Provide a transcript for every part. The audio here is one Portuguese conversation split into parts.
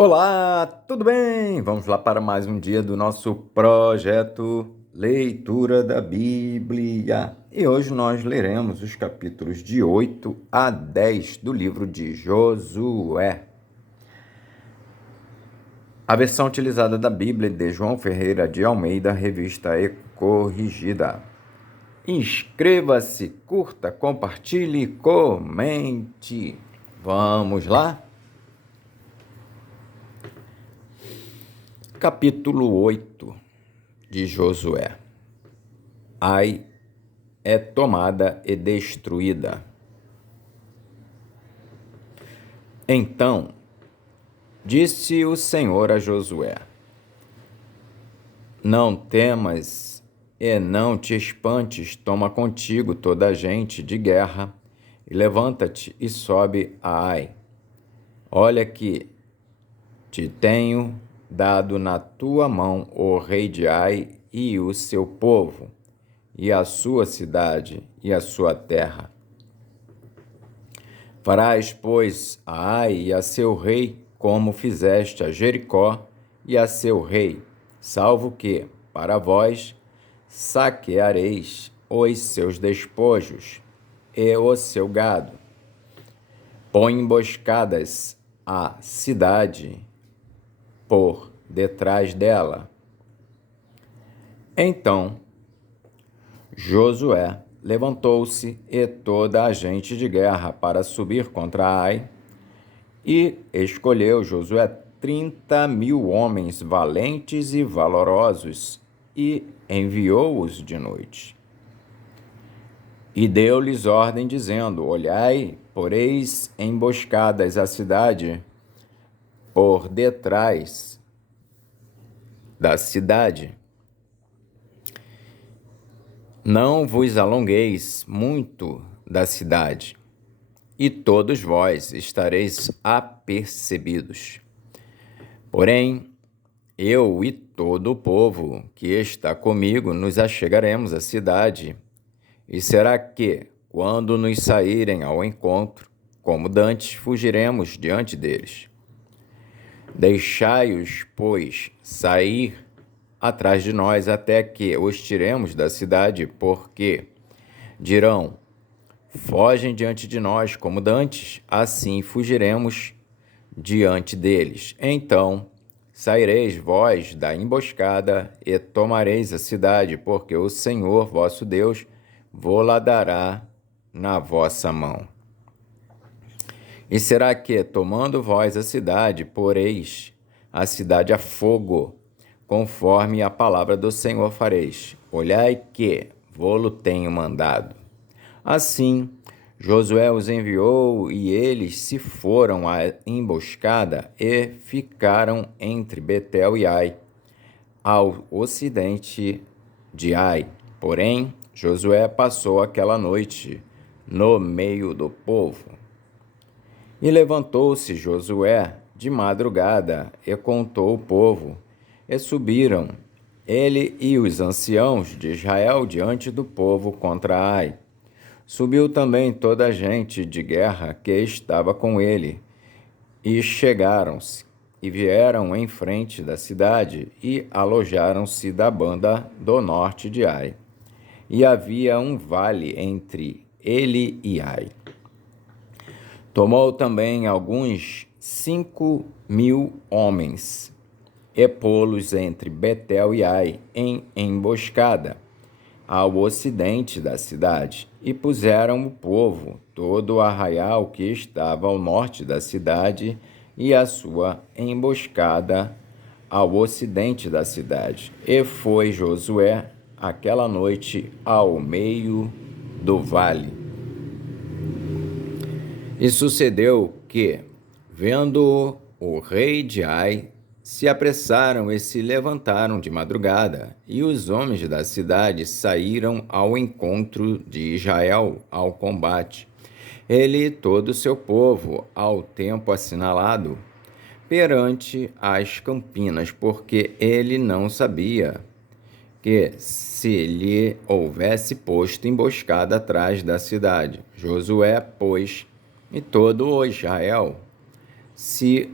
Olá, tudo bem? Vamos lá para mais um dia do nosso projeto Leitura da Bíblia. E hoje nós leremos os capítulos de 8 a 10 do livro de Josué. A versão utilizada da Bíblia é de João Ferreira de Almeida, revista e corrigida. Inscreva-se, curta, compartilhe, comente. Vamos lá? Capítulo 8 de Josué. Ai é tomada e destruída. Então disse o Senhor a Josué: Não temas e não te espantes, toma contigo toda a gente de guerra e levanta-te e sobe a Ai. Olha que te tenho dado na tua mão o rei de Ai e o seu povo, e a sua cidade e a sua terra. Farás, pois, a Ai e a seu rei, como fizeste a Jericó e a seu rei, salvo que, para vós, saqueareis os seus despojos e o seu gado. Põe emboscadas à cidade por detrás dela. Então Josué levantou-se e toda a gente de guerra para subir contra Ai, e escolheu Josué 30.000 homens valentes e valorosos, e enviou-os de noite. E deu-lhes ordem, dizendo: Olhai, poreis emboscadas à cidade por detrás da cidade. Não vos alongueis muito da cidade, e todos vós estareis apercebidos. Porém, eu e todo o povo que está comigo nos achegaremos à cidade, e será que, quando nos saírem ao encontro, como dantes, fugiremos diante deles. Deixai-os, pois, sair atrás de nós até que os tiremos da cidade, porque dirão: fogem diante de nós como dantes, assim fugiremos diante deles. Então saireis vós da emboscada e tomareis a cidade, porque o Senhor vosso Deus vô-la dará na vossa mão. E será que, tomando vós a cidade, poreis a cidade a fogo, conforme a palavra do Senhor fareis. Olhai que vô-lo tenho mandado. Assim, Josué os enviou, e eles se foram à emboscada e ficaram entre Betel e Ai, ao ocidente de Ai. Porém, Josué passou aquela noite no meio do povo. E levantou-se Josué de madrugada e contou o povo, e subiram ele e os anciãos de Israel diante do povo contra Ai. Subiu também toda a gente de guerra que estava com ele, e chegaram-se, e vieram em frente da cidade, e alojaram-se da banda do norte de Ai. E havia um vale entre ele e Ai. Tomou também alguns 5.000 homens, e pô-los entre Betel e Ai, em emboscada, ao ocidente da cidade, e puseram o povo, todo o arraial que estava ao norte da cidade, e a sua emboscada ao ocidente da cidade. E foi Josué aquela noite ao meio do vale. E sucedeu que, vendo o rei de Ai, se apressaram e se levantaram de madrugada, e os homens da cidade saíram ao encontro de Israel ao combate, ele e todo o seu povo, ao tempo assinalado, perante as campinas, porque ele não sabia que se lhe houvesse posto emboscada atrás da cidade. Josué, pois, e todo o Israel se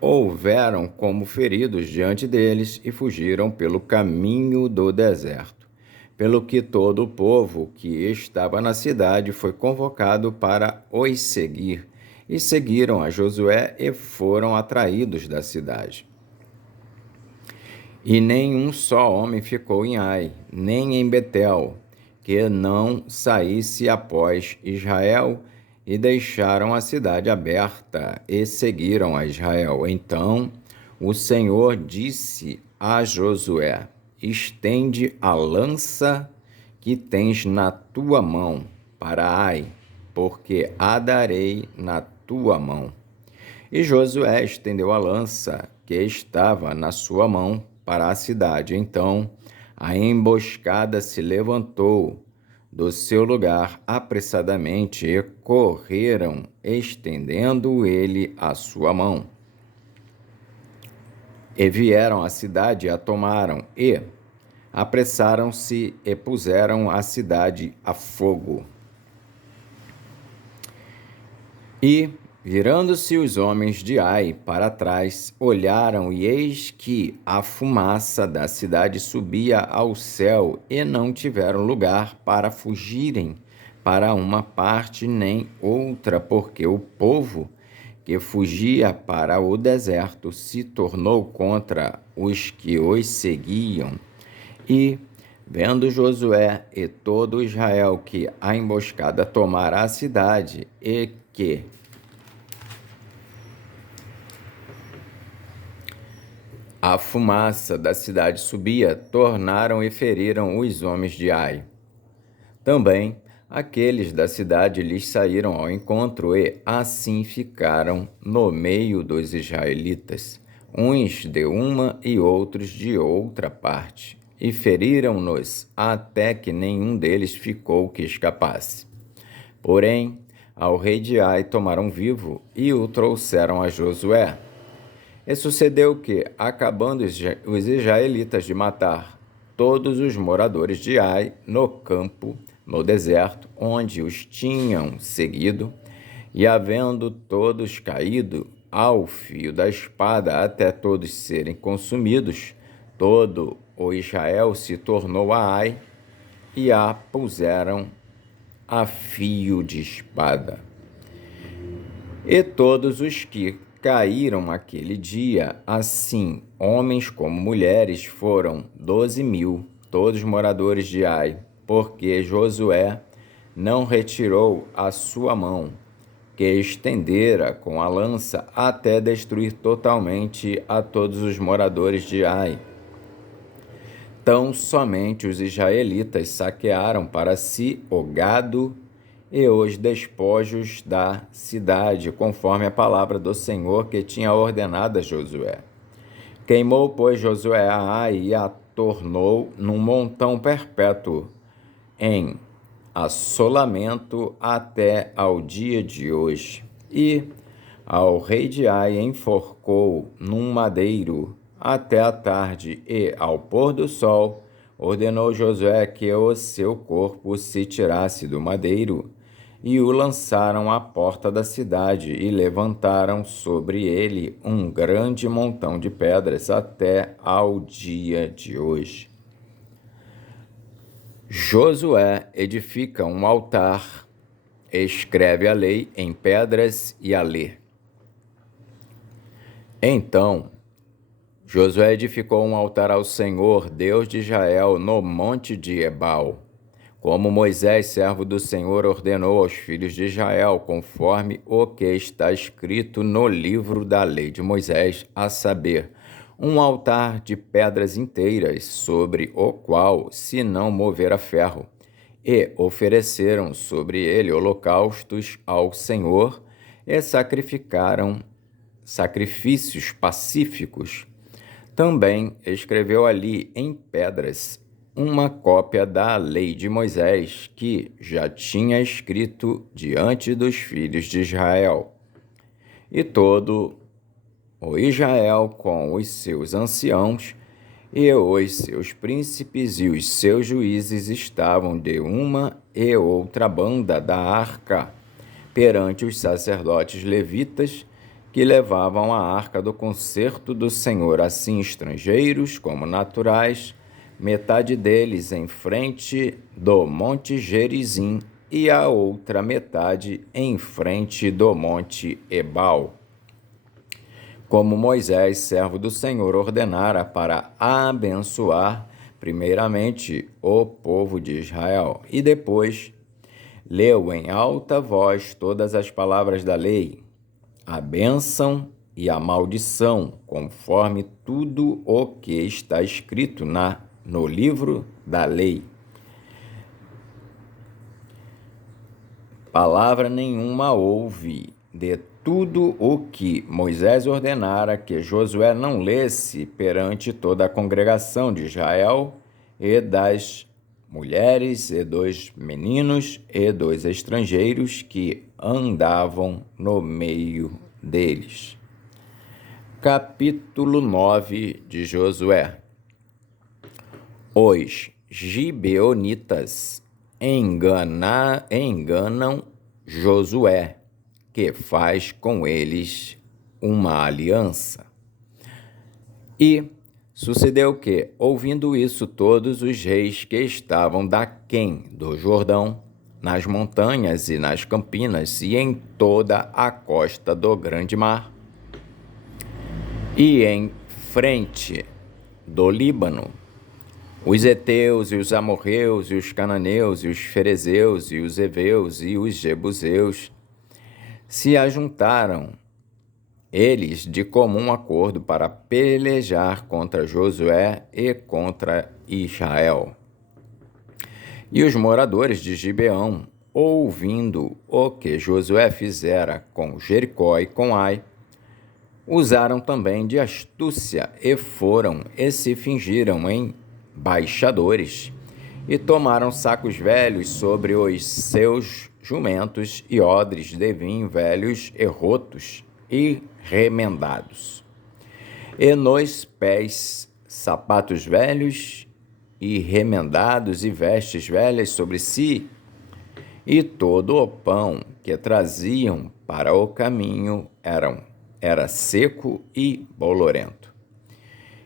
houveram como feridos diante deles e fugiram pelo caminho do deserto. Pelo que todo o povo que estava na cidade foi convocado para os seguir, e seguiram a Josué e foram atraídos da cidade. E nenhum só homem ficou em Ai, nem em Betel, que não saísse após Israel, e deixaram a cidade aberta e seguiram a Israel. Então o Senhor disse a Josué: estende a lança que tens na tua mão para Ai, porque a darei na tua mão. E Josué estendeu a lança que estava na sua mão para a cidade. Então a emboscada se levantou do seu lugar apressadamente e correram, estendendo ele a sua mão. E vieram à cidade e a tomaram, e apressaram-se e puseram a cidade a fogo. E, virando-se os homens de Ai para trás, olharam, e eis que a fumaça da cidade subia ao céu, e não tiveram lugar para fugirem para uma parte nem outra, porque o povo que fugia para o deserto se tornou contra os que os seguiam. E, vendo Josué e todo Israel que a emboscada tomara a cidade, e que a fumaça da cidade subia, tornaram e feriram os homens de Ai. Também aqueles da cidade lhes saíram ao encontro e assim ficaram no meio dos israelitas, uns de uma e outros de outra parte, e feriram-nos até que nenhum deles ficou que escapasse. Porém, ao rei de Ai tomaram vivo e o trouxeram a Josué. E sucedeu que, acabando os israelitas de matar todos os moradores de Ai no campo, no deserto, onde os tinham seguido, e havendo todos caído ao fio da espada até todos serem consumidos, todo o Israel se tornou a Ai e a puseram a fio de espada. E todos os que caíram aquele dia, assim homens como mulheres, foram 12.000, todos moradores de Ai, porque Josué não retirou a sua mão, que estendera com a lança até destruir totalmente a todos os moradores de Ai. Tão somente os israelitas saquearam para si o gado e os despojos da cidade, conforme a palavra do Senhor que tinha ordenado a Josué. Queimou, pois, Josué a Ai e a tornou num montão perpétuo, em assolamento até ao dia de hoje. E ao rei de Ai enforcou num madeiro até a tarde, e ao pôr do sol ordenou Josué que o seu corpo se tirasse do madeiro, e o lançaram à porta da cidade e levantaram sobre ele um grande montão de pedras até ao dia de hoje. Josué edifica um altar, escreve a lei em pedras e a lê. Então Josué edificou um altar ao Senhor, Deus de Israel, no monte de Ebal, como Moisés, servo do Senhor, ordenou aos filhos de Israel, conforme o que está escrito no livro da lei de Moisés, a saber, um altar de pedras inteiras, sobre o qual se não movera ferro, e ofereceram sobre ele holocaustos ao Senhor, e sacrificaram sacrifícios pacíficos. Também escreveu ali em pedras uma cópia da lei de Moisés, que já tinha escrito diante dos filhos de Israel. E todo o Israel, com os seus anciãos e os seus príncipes e os seus juízes, estavam de uma e outra banda da arca, perante os sacerdotes levitas, que levavam a arca do concerto do Senhor, assim estrangeiros como naturais, metade deles em frente do monte Gerizim e a outra metade em frente do monte Ebal, como Moisés, servo do Senhor, ordenara para abençoar primeiramente o povo de Israel, e depois leu em alta voz todas as palavras da lei, a bênção e a maldição, conforme tudo o que está escrito no livro da lei. Palavra nenhuma houve de tudo o que Moisés ordenara que Josué não lesse perante toda a congregação de Israel, e das mulheres, e dos meninos, e dos estrangeiros que andavam no meio deles. Capítulo 9 de Josué. Os gibeonitas enganam Josué, que faz com eles uma aliança. E sucedeu que, ouvindo isso, todos os reis que estavam daquém do Jordão, nas montanhas e nas campinas e em toda a costa do grande mar, e em frente do Líbano, os heteus e os amorreus e os cananeus e os ferezeus e os heveus e os jebuseus se ajuntaram, eles de comum acordo, para pelejar contra Josué e contra Israel. E os moradores de Gibeão, ouvindo o que Josué fizera com Jericó e com Ai, usaram também de astúcia e foram e se fingiram embaixadores, e tomaram sacos velhos sobre os seus jumentos e odres de vinho velhos e rotos e remendados, e nos pés sapatos velhos e remendados e vestes velhas sobre si, e todo o pão que traziam para o caminho era seco e bolorento.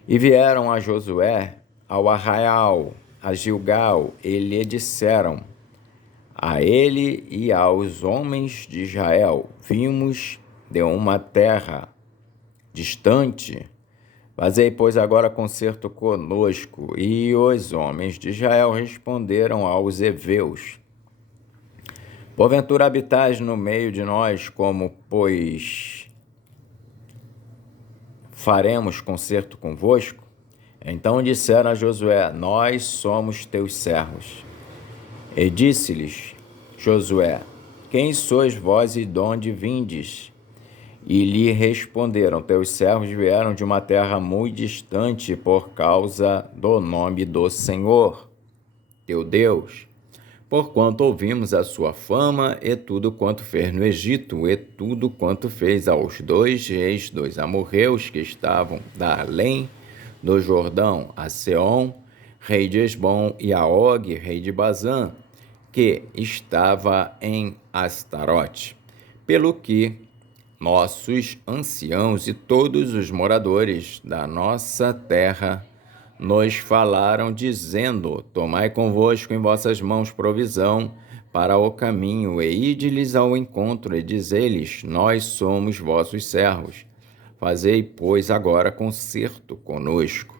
E vieram a Josué ao arraial, a Gilgal, e lhe disseram, a ele e aos homens de Israel: vimos de uma terra distante, fazei, pois, agora concerto conosco. E os homens de Israel responderam aos heveus: porventura habitais no meio de nós, como, pois, faremos concerto convosco? Então disseram a Josué: nós somos teus servos. E disse-lhes Josué: quem sois vós e de onde vindes? E lhe responderam: teus servos vieram de uma terra muito distante por causa do nome do Senhor, teu Deus, porquanto ouvimos a sua fama e tudo quanto fez no Egito, e tudo quanto fez aos dois reis dos amorreus que estavam da além do Jordão, a Seom, rei de Esbom, e a Og, rei de Bazã, que estava em Astarote. Pelo que nossos anciãos e todos os moradores da nossa terra nos falaram, dizendo: tomai convosco em vossas mãos provisão para o caminho, e ide-lhes ao encontro, e dizei-lhes: nós somos vossos servos. Fazei, pois, agora concerto conosco.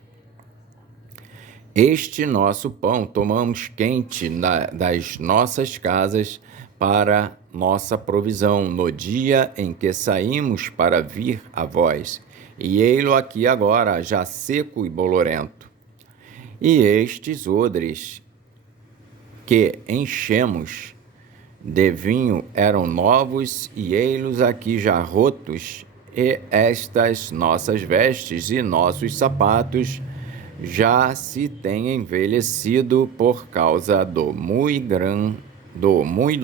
Este nosso pão tomamos quente das nossas casas para nossa provisão, no dia em que saímos para vir a vós, e ei-lo aqui agora, já seco e bolorento. E estes odres que enchemos de vinho eram novos, e ei-los aqui já rotos, e estas nossas vestes e nossos sapatos já se têm envelhecido por causa do muito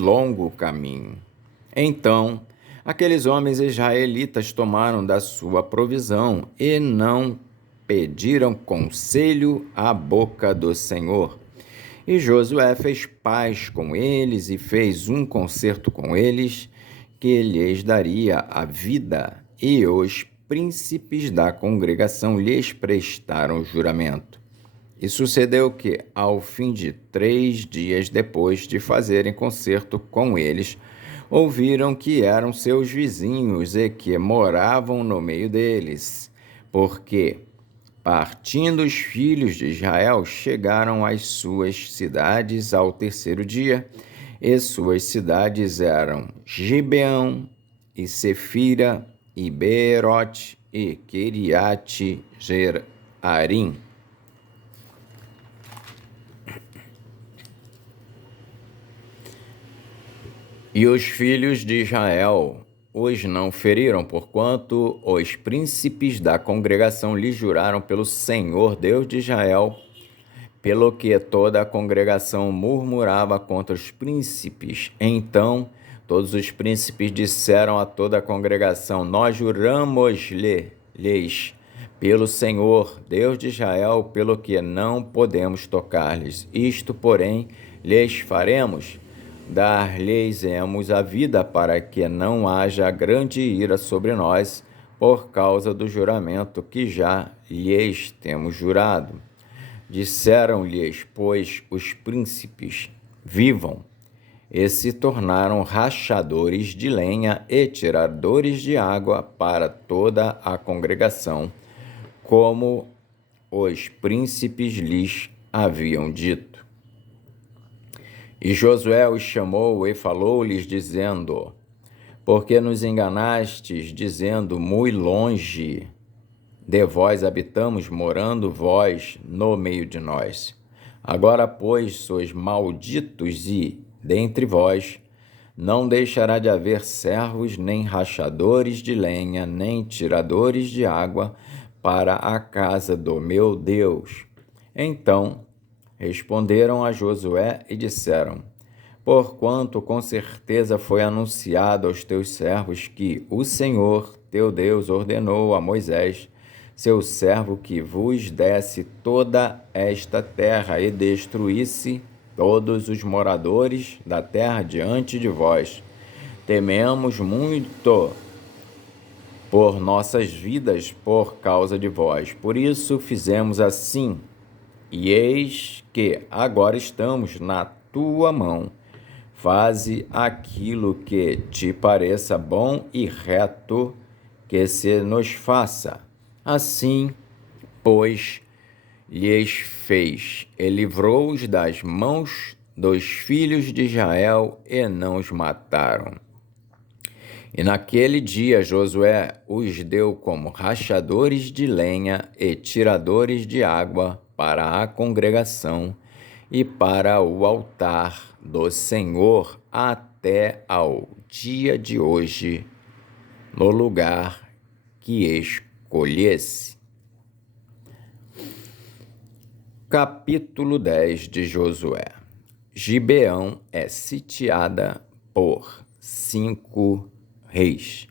longo caminho. Então aqueles homens israelitas tomaram da sua provisão e não pediram conselho à boca do Senhor. E Josué fez paz com eles e fez um concerto com eles, que lhes daria a vida e os príncipes da congregação lhes prestaram juramento. E sucedeu que, ao fim de 3 dias depois de fazerem concerto com eles, ouviram que eram seus vizinhos e que moravam no meio deles, porque, partindo os filhos de Israel, chegaram às suas cidades ao 3º dia, e suas cidades eram Gibeão, e Sefira, e Beerote, e Quiriate-Jearim. E os filhos de Israel os não feriram, porquanto os príncipes da congregação lhe juraram pelo Senhor Deus de Israel, pelo que toda a congregação murmurava contra os príncipes. Então todos os príncipes disseram a toda a congregação: nós juramos-lhes pelo Senhor Deus de Israel, pelo que não podemos tocar-lhes. Isto, porém, lhes faremos: dar-lhes-emos a vida, para que não haja grande ira sobre nós, por causa do juramento que já lhes temos jurado. Disseram-lhes, pois, os príncipes: vivam. E se tornaram rachadores de lenha e tiradores de água para toda a congregação, como os príncipes lhes haviam dito. E Josué os chamou e falou-lhes, dizendo: por que nos enganastes, dizendo, muito longe de vós habitamos, morando vós no meio de nós? Agora, pois, sois malditos, e dentre vós não deixará de haver servos, nem rachadores de lenha, nem tiradores de água para a casa do meu Deus. Então responderam a Josué e disseram: porquanto com certeza foi anunciado aos teus servos que o Senhor teu Deus ordenou a Moisés, seu servo, que vos desse toda esta terra e destruísse todos os moradores da terra diante de vós. Tememos muito por nossas vidas por causa de vós. Por isso fizemos assim. E eis que agora estamos na tua mão. Faze aquilo que te pareça bom e reto que se nos faça. Assim, pois, lhes fez, e livrou-os das mãos dos filhos de Israel, e não os mataram. E naquele dia Josué os deu como rachadores de lenha e tiradores de água para a congregação e para o altar do Senhor até ao dia de hoje, no lugar que escolhesse. Capítulo 10 de Josué. Gibeão é sitiada por 5 reis.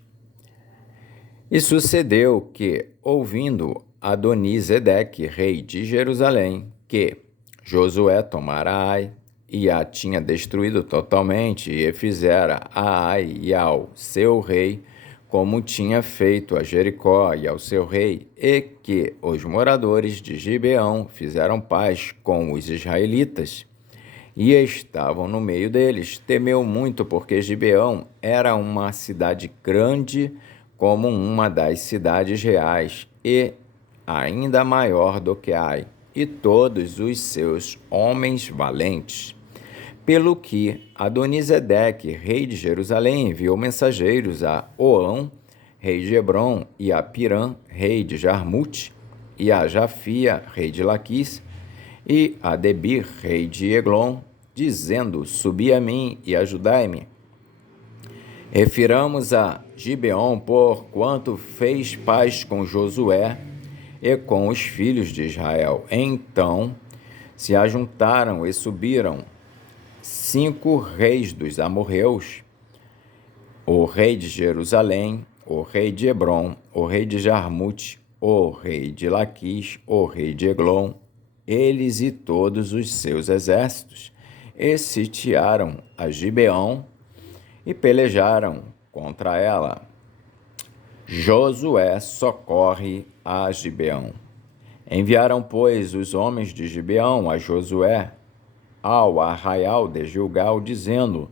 E sucedeu que, ouvindo Adonisedeque, rei de Jerusalém, que Josué tomara Ai, e a tinha destruído totalmente, e fizera a Ai e ao seu rei, como tinha feito a Jericó e ao seu rei, e que os moradores de Gibeão fizeram paz com os israelitas, e estavam no meio deles, temeu muito, porque Gibeão era uma cidade grande, como uma das cidades reais, e ainda maior do que Ai, e todos os seus homens valentes. Pelo que Adonisedeque, rei de Jerusalém, enviou mensageiros a Oão, rei de Hebrom, e a Pirã, rei de Jarmute, e a Jafia, rei de Laquis, e a Debir, rei de Eglon, dizendo: subi a mim e ajudai-me. Refiramos a Gibeão, porquanto fez paz com Josué e com os filhos de Israel. Então se ajuntaram e subiram 5 reis dos amorreus, o rei de Jerusalém, o rei de Hebrom, o rei de Jarmute, o rei de Laquis, o rei de Eglon, eles e todos os seus exércitos, e sitiaram a Gibeão e pelejaram contra ela. Josué socorre a Gibeão. Enviaram, pois, os homens de Gibeão a Josué ao arraial de Gilgal, dizendo: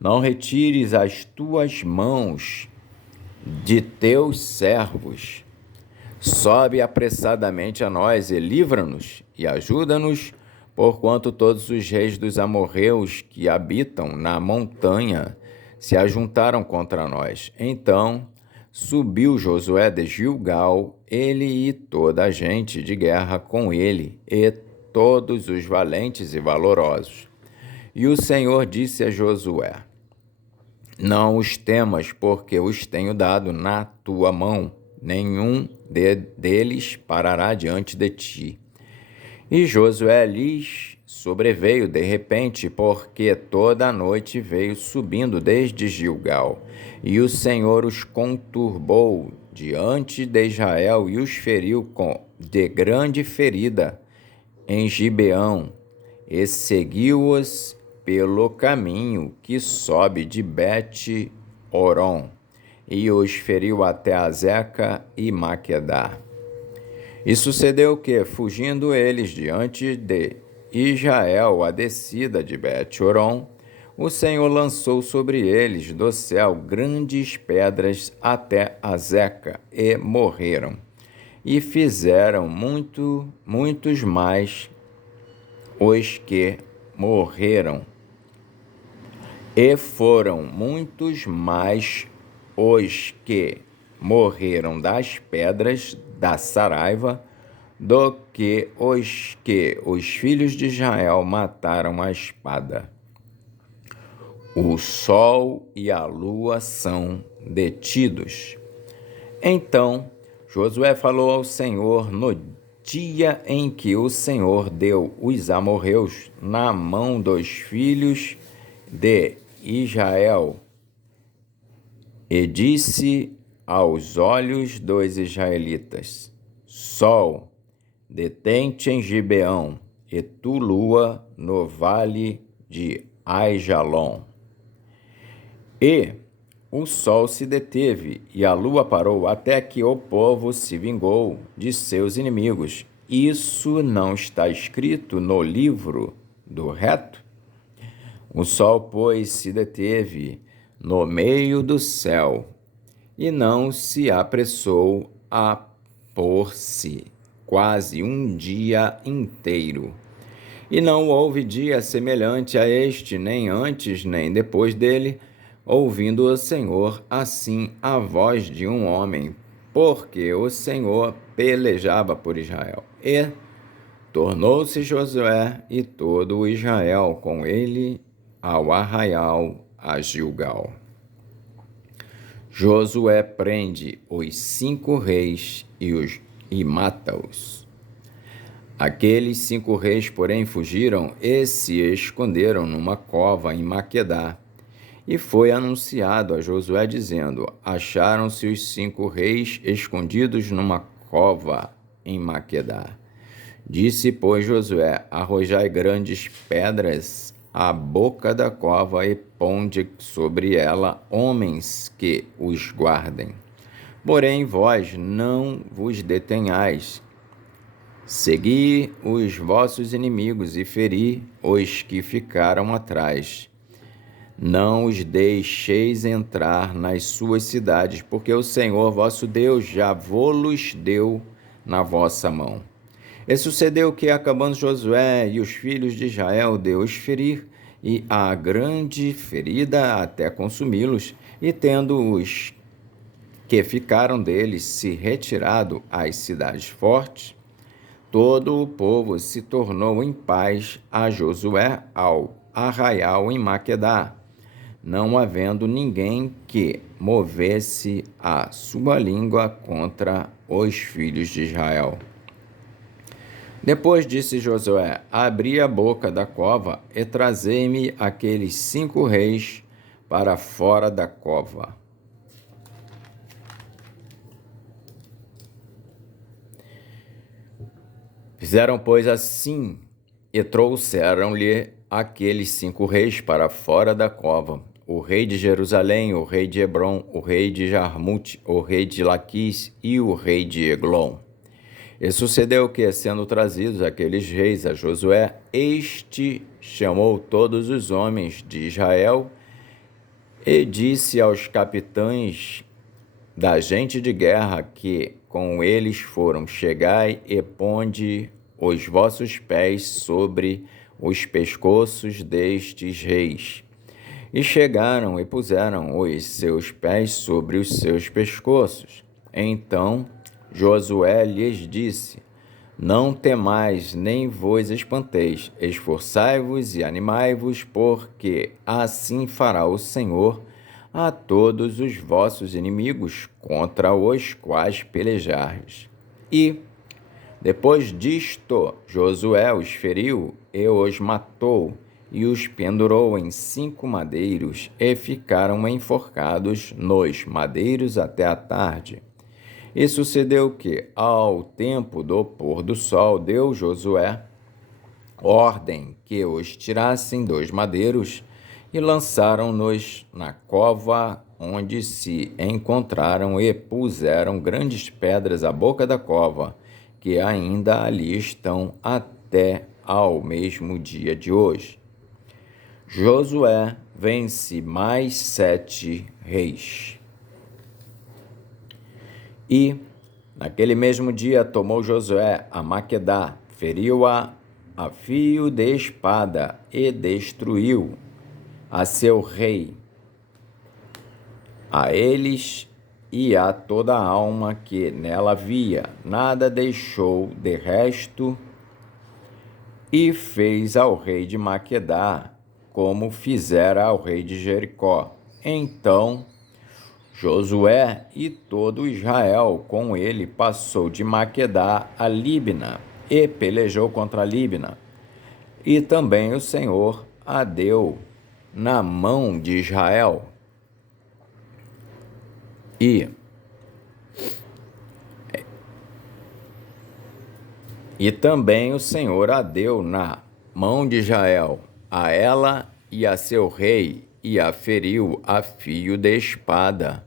Não retires as tuas mãos de teus servos. Sobe apressadamente a nós e livra-nos e ajuda-nos, porquanto todos os reis dos amorreus que habitam na montanha se ajuntaram contra nós. Então subiu Josué de Gilgal, ele e toda a gente de guerra com ele, e todos os valentes e valorosos. E o Senhor disse a Josué: Não os temas, porque os tenho dado na tua mão. Nenhum deles parará diante de ti. E Josué lhes sobreveio de repente, porque toda a noite veio subindo desde Gilgal. E o Senhor os conturbou diante de Israel e os feriu de grande ferida em Gibeão, e seguiu-os pelo caminho que sobe de Bet-Horon, e os feriu até Azeca e Maquedá. E sucedeu que, fugindo eles diante de Israel a descida de Bet-Horon, o Senhor lançou sobre eles do céu grandes pedras até Azeca, e morreram. E fizeram muitos mais os que morreram. E foram muitos mais os que morreram das pedras da saraiva do que os filhos de Israel mataram à espada. O sol e a lua são detidos. Então Josué falou ao Senhor no dia em que o Senhor deu os amorreus na mão dos filhos de Israel, e disse aos olhos dos israelitas: Sol, detente em Gibeão, e tu, lua, no vale de Aijalon. E o sol se deteve, e a lua parou, até que o povo se vingou de seus inimigos. Isso não está escrito no livro do reto? O sol, pois, se deteve no meio do céu, e não se apressou a pôr-se quase um dia inteiro. E não houve dia semelhante a este, nem antes nem depois dele, ouvindo o Senhor assim a voz de um homem, porque o Senhor pelejava por Israel. E tornou-se Josué e todo o Israel com ele ao arraial a Gilgal. Josué prende os 5 reis e mata-os. Aqueles 5 reis, porém, fugiram e se esconderam numa cova em Maquedá. E foi anunciado a Josué, dizendo: Acharam-se os 5 reis escondidos numa cova em Maquedá. Disse, pois, Josué: Arrojai grandes pedras à boca da cova e ponde sobre ela homens que os guardem. Porém, vós não vos detenhais. Segui os vossos inimigos e feri os que ficaram atrás. Não os deixeis entrar nas suas cidades, porque o Senhor vosso Deus já vô-los deu na vossa mão. E sucedeu que, acabando Josué e os filhos de Israel de os ferir, e a grande ferida até consumi-los, e tendo os que ficaram deles se retirado às cidades fortes, todo o povo se tornou em paz a Josué ao arraial em Maquedá, não havendo ninguém que movesse a sua língua contra os filhos de Israel. Depois disse Josué: Abri a boca da cova e trazei-me aqueles 5 reis para fora da cova. Fizeram, pois, assim, e trouxeram-lhe aqueles 5 reis para fora da cova, o rei de Jerusalém, o rei de Hebrom, o rei de Jarmute, o rei de Laquis e o rei de Eglon. E sucedeu que, sendo trazidos aqueles reis a Josué, este chamou todos os homens de Israel e disse aos capitães da gente de guerra que com eles foram: chegai e ponde os vossos pés sobre os pescoços destes reis. E chegaram e puseram os seus pés sobre os seus pescoços. Então Josué lhes disse: não temais, nem vos espanteis, esforçai-vos e animai-vos, porque assim fará o Senhor a todos os vossos inimigos contra os quais pelejardes. E, depois disto, Josué os feriu e os matou, e os pendurou em 5 madeiros, e ficaram enforcados nos madeiros até a tarde. E sucedeu que, ao tempo do pôr do sol, deu Josué ordem que os tirassem dos madeiros e lançaram-nos na cova onde se encontraram e puseram grandes pedras à boca da cova, que ainda ali estão até ao mesmo dia de hoje. Josué vence mais 7 reis. E, naquele mesmo dia, tomou Josué a Maquedá, feriu-a a fio de espada e destruiu a seu rei, a eles e a toda a alma que nela havia, nada deixou de resto, e fez ao rei de Maquedá como fizera ao rei de Jericó. Então Josué e todo Israel com ele passou de Maquedá a Líbina e pelejou contra Líbina. E também o Senhor a deu na mão de Israel. E também o Senhor a deu na mão de Israel, a ela e a seu rei, e a feriu a fio de espada,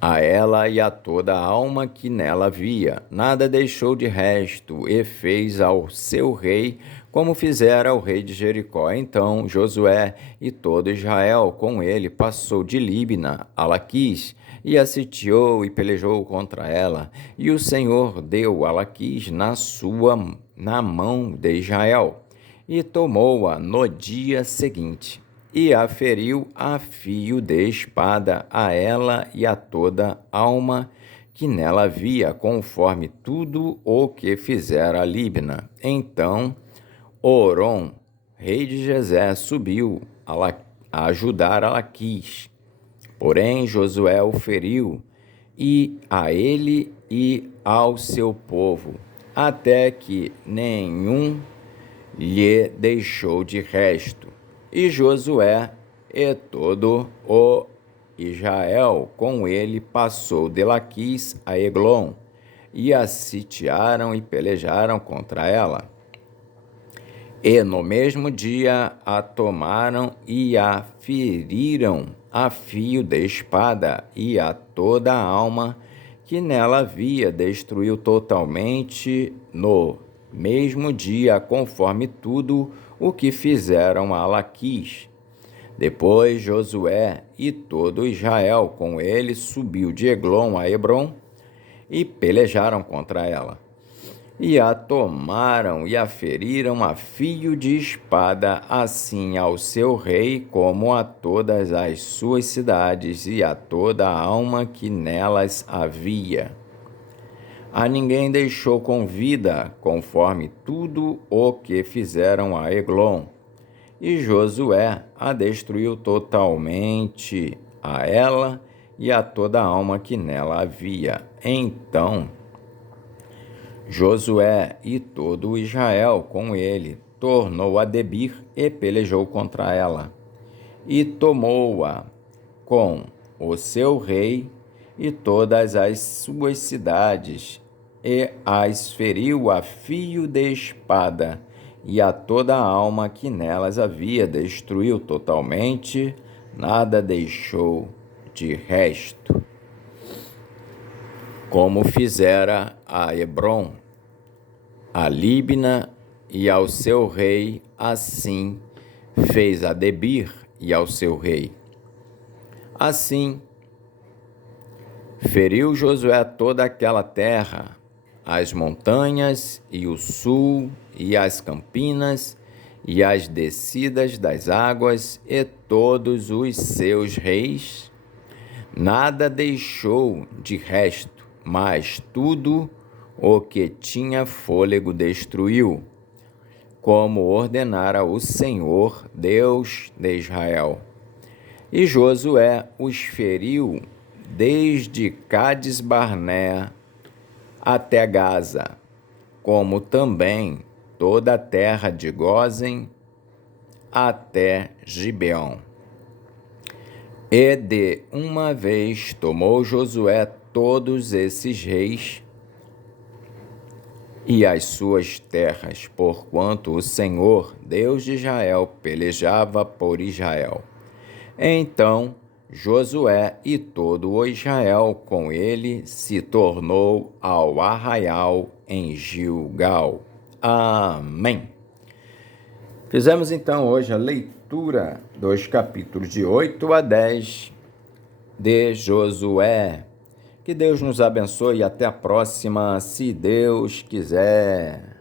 a ela e a toda a alma que nela havia, nada deixou de resto, e fez ao seu rei como fizera ao rei de Jericó. Então Josué e todo Israel com ele passou de Líbina a Laquis, e a sitiou e pelejou contra ela, e o Senhor deu a Laquis na mão de Israel, e tomou-a no dia seguinte, e a feriu a fio de espada, a ela e a toda alma que nela havia, conforme tudo o que fizera a Líbina. Então Orom, rei de Gezé, subiu a ajudar a Laquis. Porém Josué o feriu, e a ele e ao seu povo, até que nenhum lhe deixou de resto. E Josué e todo o Israel com ele passou de Laquis a Eglon, e a sitiaram e pelejaram contra ela. E no mesmo dia a tomaram e a feriram a fio de espada, e a toda a alma que nela havia destruiu totalmente no mesmo dia, conforme tudo o que fizeram a Laquis. Depois Josué e todo Israel com ele subiu de Eglon a Hebrom e pelejaram contra ela. E a tomaram e a feriram a fio de espada, assim ao seu rei, como a todas as suas cidades e a toda a alma que nelas havia. A ninguém deixou com vida, conforme tudo o que fizeram a Eglon. E Josué a destruiu totalmente, a ela e a toda a alma que nela havia. Então Josué e todo Israel com ele tornou a Debir e pelejou contra ela, e tomou-a com o seu rei e todas as suas cidades, e as feriu a fio de espada, e a toda a alma que nelas havia destruiu totalmente, nada deixou de resto. Como fizera a Hebrom, a Líbna e ao seu rei, assim fez a Debir e ao seu rei. Assim, feriu Josué toda aquela terra, as montanhas e o sul e as campinas e as descidas das águas e todos os seus reis. Nada deixou de resto, mas tudo o que tinha fôlego destruiu, como ordenara o Senhor, Deus de Israel. E Josué os feriu desde Cades-Barnea até Gaza, como também toda a terra de Gósen até Gibeão. E de uma vez tomou Josué todos esses reis e as suas terras, porquanto o Senhor, Deus de Israel, pelejava por Israel. Então Josué e todo o Israel com ele se tornou ao arraial em Gilgal. Amém. Fizemos então hoje a leitura dos capítulos de 8 a 10 de Josué. Que Deus nos abençoe e até a próxima, se Deus quiser.